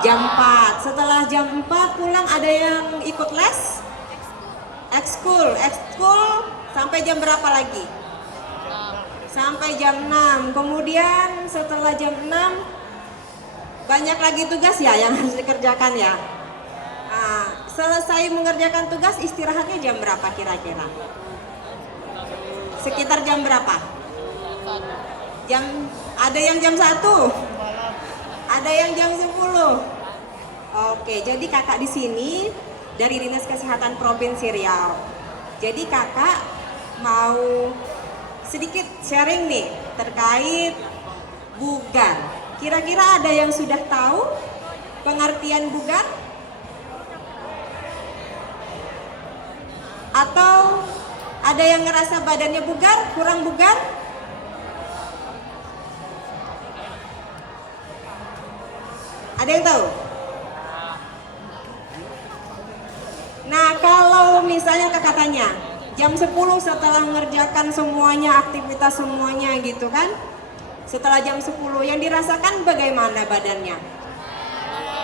Jam 4. Setelah jam 4 pulang ada yang ikut les? Ekskul. Ekskul sampai jam berapa lagi? Sampai jam 6. Kemudian setelah jam 6 banyak lagi tugas ya yang harus dikerjakan ya. Nah, selesai mengerjakan tugas istirahatnya jam berapa kira-kira? Sekitar jam berapa? Ada yang jam 1, ada yang jam 10. Oke, jadi kakak di sini dari Dinas Kesehatan Provinsi Riau. Jadi kakak mau sedikit sharing nih terkait bugar. Kira-kira ada yang sudah tahu pengertian bugar? Atau ada yang ngerasa badannya bugar, kurang bugar? Ada yang tahu? Nah, kalau misalnya kakak tanya, jam 10 setelah mengerjakan semuanya, aktivitas semuanya gitu kan? Setelah jam 10 yang dirasakan bagaimana badannya?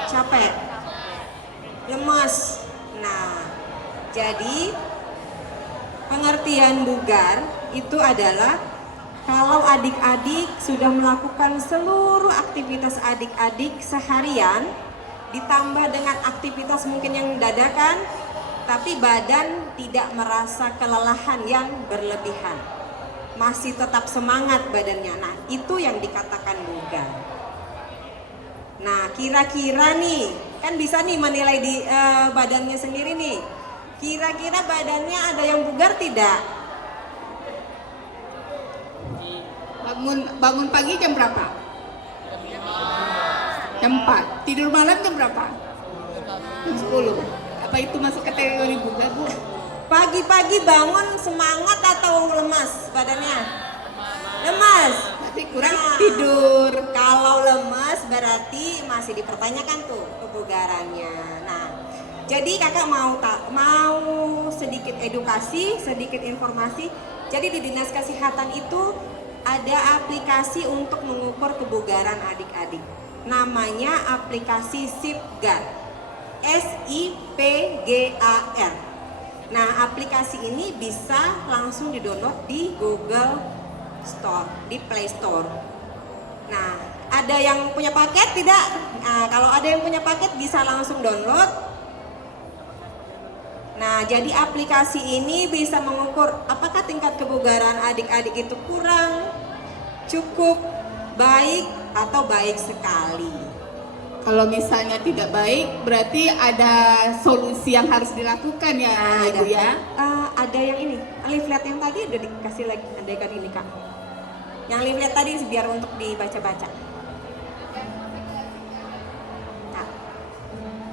Capek? Lemas? Nah, jadi pengertian bugar itu adalah kalau adik-adik sudah melakukan seluruh aktivitas adik-adik seharian ditambah dengan aktivitas mungkin yang dadakan, tapi badan tidak merasa kelelahan yang berlebihan, masih tetap semangat badannya. Nah, itu yang dikatakan bugar. Nah, kira-kira nih kan bisa nih menilai di badannya sendiri nih. Kira-kira badannya ada yang bugar tidak? Bangun pagi jam berapa? Jam 4. Tidur malam jam berapa? Jam 10. Apa itu masuk kategori bugar, Bu? Pagi-pagi bangun semangat atau lemas badannya? Lemas. Berarti kurang Nah, tidur. Kalau lemas berarti masih dipertanyakan tuh kebugarannya. Nah, jadi kakak mau sedikit edukasi, sedikit informasi. Jadi di Dinas Kesehatan itu ada aplikasi untuk mengukur kebugaran adik-adik. Namanya aplikasi SIPGAR. SIPGAR. Nah, aplikasi ini bisa langsung di-download di Google Store, di Play Store. Nah, ada yang punya paket tidak? Nah, kalau ada yang punya paket bisa langsung download. Nah, jadi aplikasi ini bisa mengukur apakah tingkat kebugaran adik-adik itu kurang, cukup, baik, atau baik sekali. Kalau misalnya tidak baik, berarti ada solusi yang harus dilakukan ya, Ibu ya. Ada yang ini, leaflet yang tadi udah dikasih lagi, ada yang ini Kak. Yang leaflet tadi biar untuk dibaca-baca.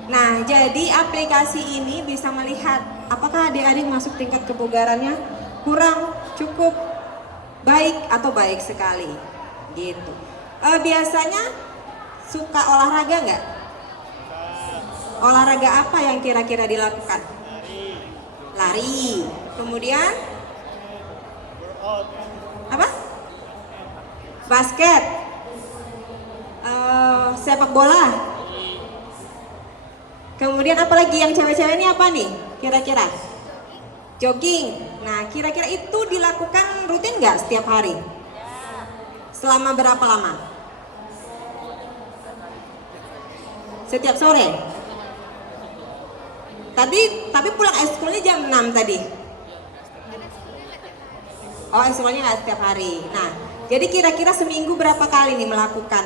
Nah, jadi aplikasi ini bisa melihat apakah adik-adik masuk tingkat kebugarannya kurang, cukup, baik, atau baik sekali. Gitu. Biasanya suka olahraga nggak? Olahraga apa yang kira-kira dilakukan? Lari. Kemudian apa? Basket. Sepak bola. Kemudian apalagi yang cewek-cewek ini apa nih? Kira-kira? Jogging. Nah, kira-kira itu dilakukan rutin nggak setiap hari? Selama berapa lama? Setiap sore? Tapi pulang ekskulnya jam 6 tadi? Oh, ekskulnya nggak setiap hari. Nah, jadi kira-kira seminggu berapa kali nih melakukan?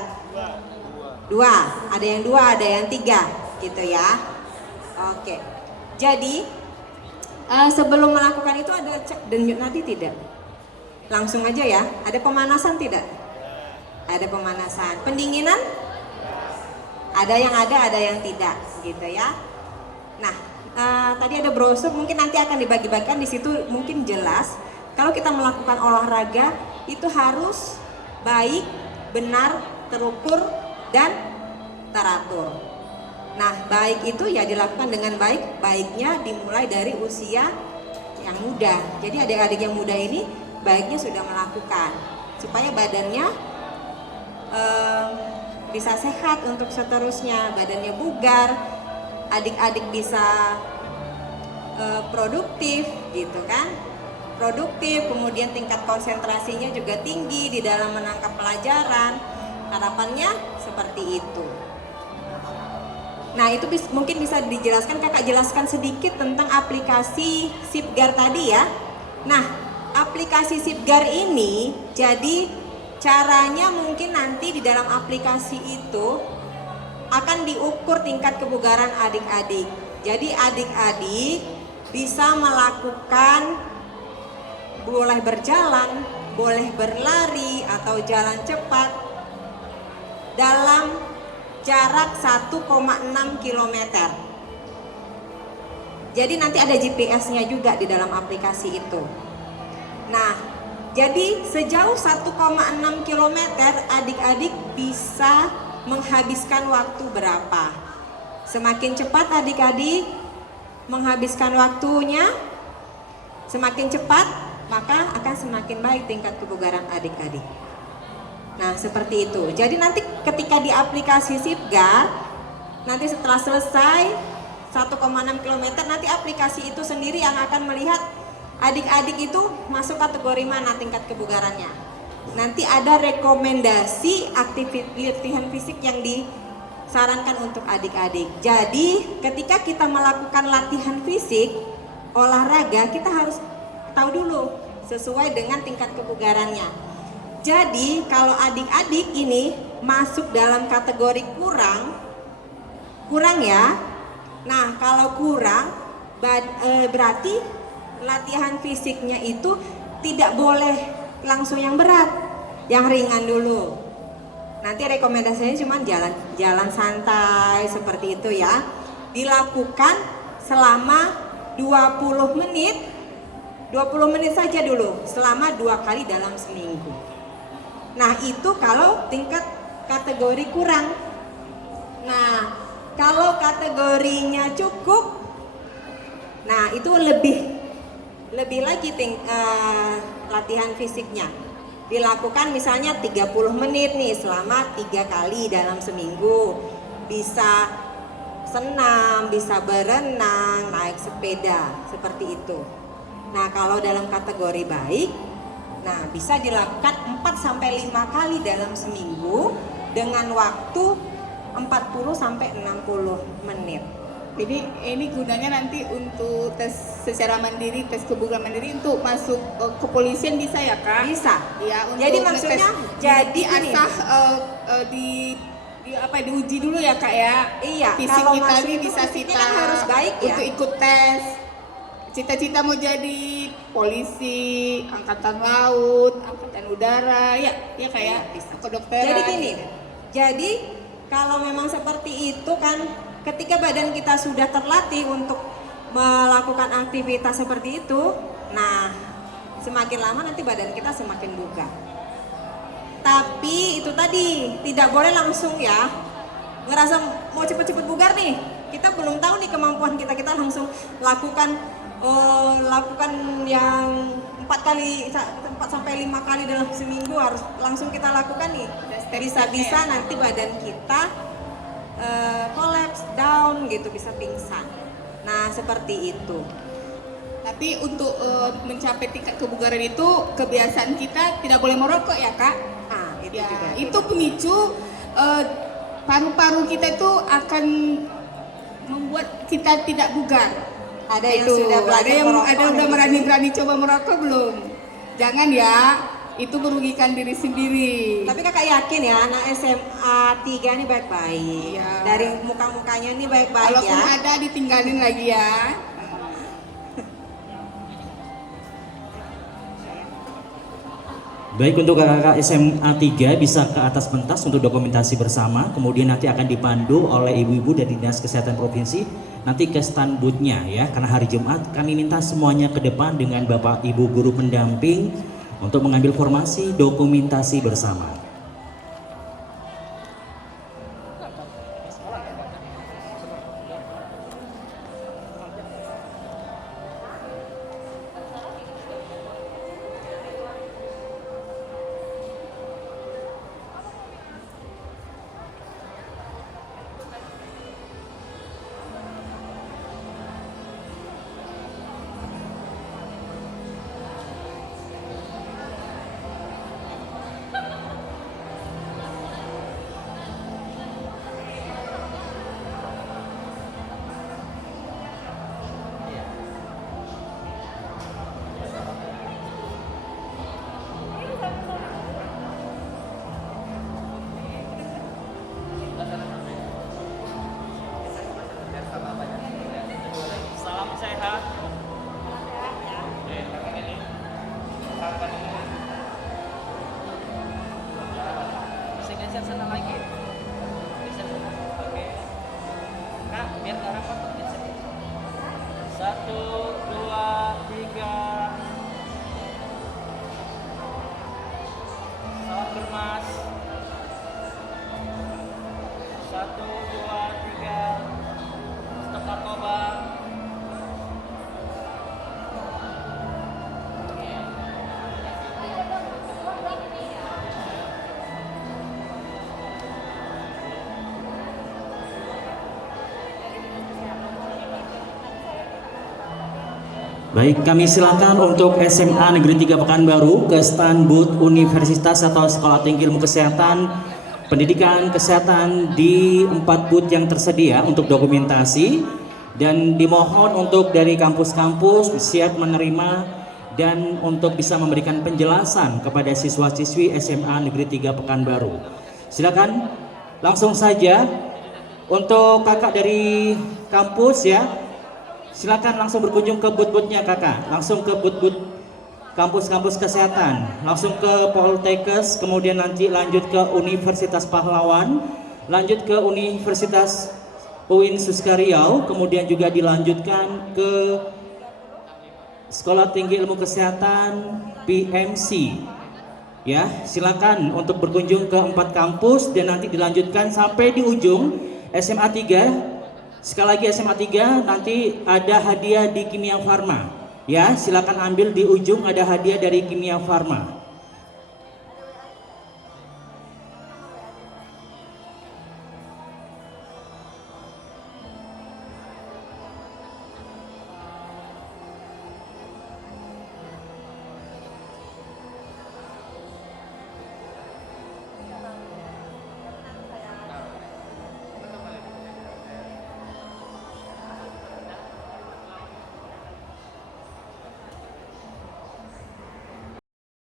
Dua. Ada yang 2, ada yang 3. Gitu ya. Oke. Jadi sebelum melakukan itu ada cek denyut nadi tidak? Langsung aja ya. Ada pemanasan tidak? Ada pemanasan. Pendinginan? Ada yang tidak, gitu ya. Nah, tadi ada brosur, mungkin nanti akan dibagi-bagikan di situ, mungkin jelas. Kalau kita melakukan olahraga itu harus baik, benar, terukur, dan teratur. Nah, baik itu ya dilakukan dengan baik, baiknya dimulai dari usia yang muda. Jadi adik-adik yang muda ini baiknya sudah melakukan supaya badannya bisa sehat untuk seterusnya, badannya bugar, adik-adik bisa produktif gitu kan, produktif, kemudian tingkat konsentrasinya juga tinggi di dalam menangkap pelajaran, harapannya seperti itu. Nah itu mungkin bisa dijelaskan, kakak jelaskan sedikit tentang aplikasi Sipgar tadi ya. Nah aplikasi Sipgar ini jadi caranya mungkin nanti di dalam aplikasi itu akan diukur tingkat kebugaran adik-adik. Jadi adik-adik bisa melakukan, boleh berjalan, boleh berlari atau jalan cepat dalam jarak 1,6 km. Jadi nanti ada GPS-nya juga di dalam aplikasi itu. Nah, jadi sejauh 1,6 km adik-adik bisa menghabiskan waktu berapa? Semakin cepat adik-adik menghabiskan waktunya, semakin cepat maka akan semakin baik tingkat kebugaran adik-adik. Nah seperti itu. Jadi nanti ketika di aplikasi Sipgar, nanti setelah selesai 1,6 km, nanti aplikasi itu sendiri yang akan melihat adik-adik itu masuk kategori mana tingkat kebugarannya. Nanti ada rekomendasi aktivitas latihan fisik yang disarankan untuk adik-adik. Jadi ketika kita melakukan latihan fisik, olahraga, kita harus tahu dulu sesuai dengan tingkat kebugarannya. Jadi kalau adik-adik ini masuk dalam kategori kurang ya. Nah kalau kurang berarti latihan fisiknya itu tidak boleh langsung yang berat, yang ringan dulu. Nanti rekomendasinya cuma jalan santai seperti itu ya. Dilakukan selama 20 menit saja dulu, selama 2 kali dalam seminggu. Nah itu kalau tingkat kategori kurang. Nah kalau kategorinya cukup, nah itu lebih lagi latihan fisiknya. Dilakukan misalnya 30 menit nih selama 3 kali dalam seminggu. Bisa senam, bisa berenang, naik sepeda, seperti itu. Nah kalau dalam kategori baik, nah bisa dilakukan 4-5 kali dalam seminggu dengan waktu 40-60 menit. Jadi ini gunanya nanti untuk tes secara mandiri, tes kebugaran mandiri untuk masuk kepolisian bisa ya kak? Bisa. Ya, untuk jadi maksudnya jadi asah diuji dulu ya kak ya. Iya. Fisik kalau kita masuk ini itu bisa fisiknya kita kan harus baik ya. untuk ikut tes. Cita-cita mau jadi polisi, angkatan laut, angkatan udara, ya kayak bisa. kedokteran. Jadi gini. Jadi kalau memang seperti itu kan, ketika badan kita sudah terlatih untuk melakukan aktivitas seperti itu, nah semakin lama nanti badan kita semakin bugar. Tapi itu tadi tidak boleh langsung ya, ngerasa mau cepet-cepet bugar nih, kita belum tahu nih kemampuan kita langsung lakukan yang 4-5 kali dalam seminggu harus langsung kita lakukan nih. Bisa-bisa nanti badan kita collapse down gitu, bisa pingsan. Nah seperti itu. Tapi untuk mencapai tingkat kebugaran itu kebiasaan kita tidak boleh merokok ya kak? Ah itu Ya, juga. itu pemicu paru-paru kita itu akan membuat kita tidak bugar. Ada yang sudah belajar merokok. Ada yang udah berani coba merokok belum? Jangan ya. Itu merugikan diri sendiri. Tapi kakak yakin ya anak SMA 3 ini baik-baik. Iya. Dari muka-mukanya ini baik-baik ya. Kalaupun ada ditinggalin lagi ya. Baik, untuk kakak SMA 3 bisa ke atas pentas untuk dokumentasi bersama. Kemudian nanti akan dipandu oleh ibu-ibu dari Dinas Kesehatan Provinsi. Nanti ke stand booth-nya ya. Karena hari Jumat kami minta semuanya ke depan dengan Bapak Ibu guru pendamping untuk mengambil formasi dokumentasi bersama. Baik, kami silakan untuk SMA Negeri 3 Pekanbaru ke stand booth universitas atau sekolah tinggi ilmu kesehatan, pendidikan kesehatan di 4 booth yang tersedia untuk dokumentasi, dan dimohon untuk dari kampus-kampus siap menerima dan untuk bisa memberikan penjelasan kepada siswa-siswi SMA Negeri 3 Pekanbaru. Silakan langsung saja untuk kakak dari kampus ya. Silakan langsung berkunjung ke booth-boothnya kakak, langsung ke booth-booth kampus-kampus kesehatan, langsung ke Poltekkes, kemudian nanti lanjut ke Universitas Pahlawan, lanjut ke Universitas UIN Suskaryau, kemudian juga dilanjutkan ke Sekolah Tinggi Ilmu Kesehatan PMC. Ya, silakan untuk berkunjung ke 4 kampus dan nanti dilanjutkan sampai di ujung SMA 3. Sekali lagi SMA 3 nanti ada hadiah di Kimia Farma. Ya, silakan ambil di ujung ada hadiah dari Kimia Farma.